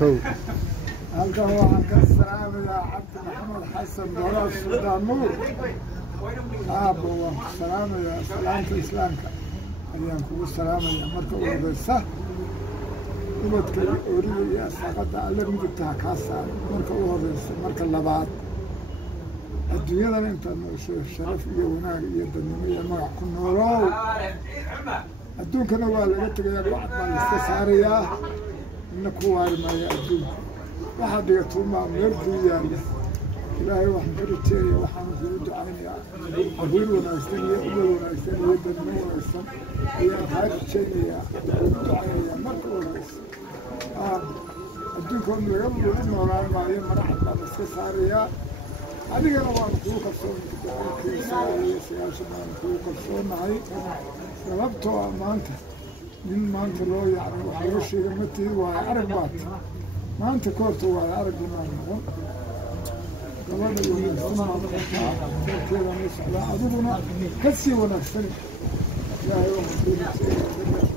كو halkan waxaan ka salaamayaa cabdi maxamed xasan dolaal suldaan nuur aabbo waan ku salaamayaa salaamta islaamka ayaan kugu salaamayaa marka ugu horeysa ubadka iyo ooriga iyo asaaqada alle midigtaha kaa saaray marka ugu horeysa marka labaad adduunyadan intaad noosho sharaf iyo wanaag iyo dadnimo iyo magac ku noolow adduunkana waa laga tegayaa bacad baa la iska saarayaa ina ku waari maayo adduunka waxaa dhigatuumaa meel buu yaalla ilaahay waxaan ka rajeynaya waxaan kugu ducaynayaa abuur wanaagsan iyo ubad wanaagsan iyo dadnimo wanaagsan ayaan kaa rajeynayaa kugu ducaynayaa marka u horeysa adduunkoon lagu noolaan maayo madaxad baa la iska saarayaa adigana waanu kugu kalsoonkiisa baanu kugu kalsoonahay sababtoo ah maanta nin maanta loo yacni wax loo sheega matid waayo arag baad maanta koorta waayo arag limaan noqon gabadha wanaagsanaa noqotaa koorteeda ma socdaa adiguna ka sii wanaagsani ilaahay waa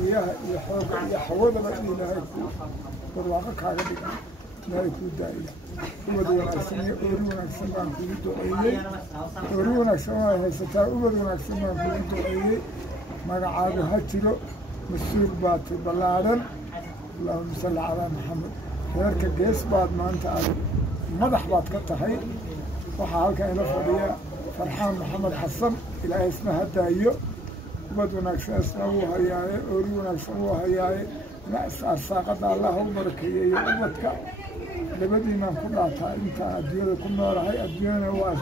miyaha iyo xooga iyo hawadaba ilaahay ku barwaaqo kaaga dhigan ilaahay kuu daaiya ubad wanaagsan iyo oori wanaagsan baan kugu duceeyey oori wanaagsan waa haysataa ubad wanaagsan baan kugu duceeyey magacaagu ha jiro mas-uul baad ballaadhan allahuma salli calaa maxamed reerka gees baad maanta aad madax baad ka tahay waxaa halkan ila fadhiya farxaan maxamed xasan ilaahay isna hadaayo ubad wanaagsan isna wuu hayaaye oori wanaagsan wuu hayaaye arsaaqada allah u barakeeya iyo ubadka labadiinaan ku dhaataa intaan adduunyada ku noolahay adduunyadana waa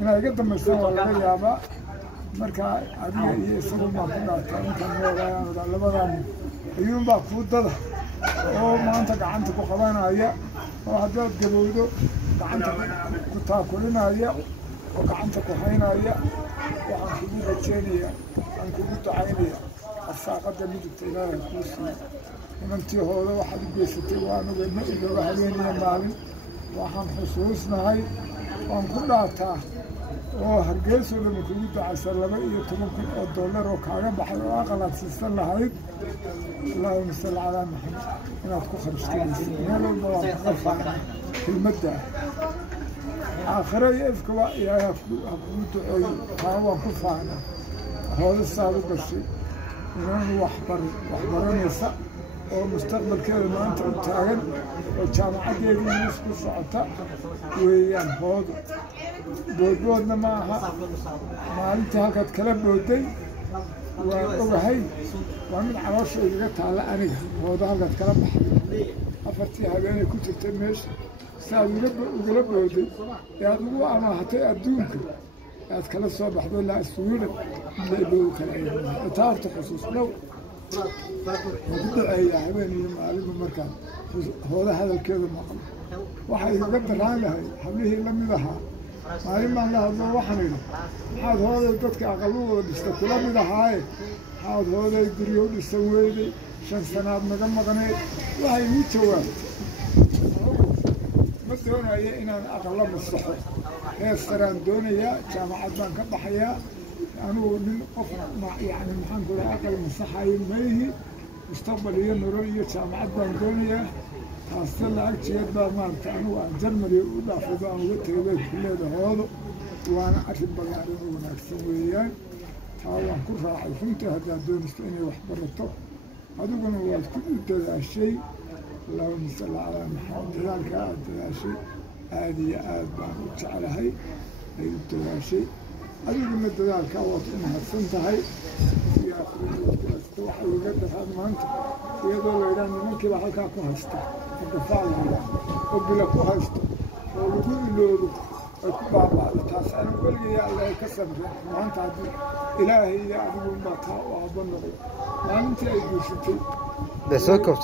inaa iga dambaysaan waa laga yaabaa markaa adiga iyo isagumaa ku dhaataa intaan noolahay labadan ayuunbaa kuu dada oo maanta gacanta ku qabanaya oo haddaad gabowdo gacanta ku taakulinaya oo gacanta ku haynaya waxaan kugu rajeynaya aan kugu ducaynaya arsaaqada midigta ilaahay kuu siiya inantii hooda waxaad u geysatay waanuga ma ilooga habeeniya maalin waxaan xusuusnahay waan ku dhaataa oo hargeysoo dhama kugu ducaysa $12,000 oo kaaga baxay oo aqalaad siisan lahayd allahuma salli calaa maxamed inaad ku kharashtanaysa meel walba waan kaga faana kelmadda aakhiro iyo ifkaba ilaahay ha kugu duceeyo taa waan ku faana hooda saad u gashay inanu waxbaranaysa oo mustaqbalkeeda maanta u taagan oo jaamacaddeedii miis ku socota weeyaan hoodu boodboodna ma aha maalintii halkaad kala booday waan ogahay waa mid caloosha igaga taalla aniga hooda halkaad kala baxday 4 habeenay ku jirtay meesha saaad ugala booday ee aad ugu amaahatay adduunka aad kala soo baxdo ilaa iswiidhan la iloogu kala taa horta xusuus dhow waan ku duceeyaa habeen iyo maalinba markaan hooda hadalkeeda maqlo waxaa igaga daraan lahay hablihii la mid ahaa maalin baan la hadlo waxaan idhi maxaad hooday dadka aqalladooda dhista kula mid ahaaye maxaad hooday guryo dhisan weyday 5 sanaad naga maqneed waxay igu jawaabtay ma doonaya inaan aqalla masaxo heer saraan doonayaa jaamacad baan ka baxayaa anugu nin qof yani maxaan ku dhaha aqal masaxayo maihi mustaqbal iyo nolol iyo jaamacad baan doonayaa taasta lacagteed baa maaragta anugu aan jarmali u dhaafay baan uga tegay bay ku leedahoodu waana arrin ballaaran oo wanaagsan weeyaan taa waan ku raacay runtii haddaad doonaysto inay wax barato adiguna waad ku dadaashay allahuma salli calaa maxamed dadaalka aad dadaashay aad iyo aad baan u jeclahay ay u dadaashay adiguna dadaalkaa waad u mahadsan tahay waxay iga daraan maanta iyadoo la yidhaha nimankiiba halkaa ku haysta dafaa la yidhaha oo bila ku haysto oo lagu iloobo ay ku baaba'do taas anigu weligaya alla ay ka samreen maanta haddii ilaahay iyo adigunbaa taa u aabba noqdo maalintii ay guursatay soo kob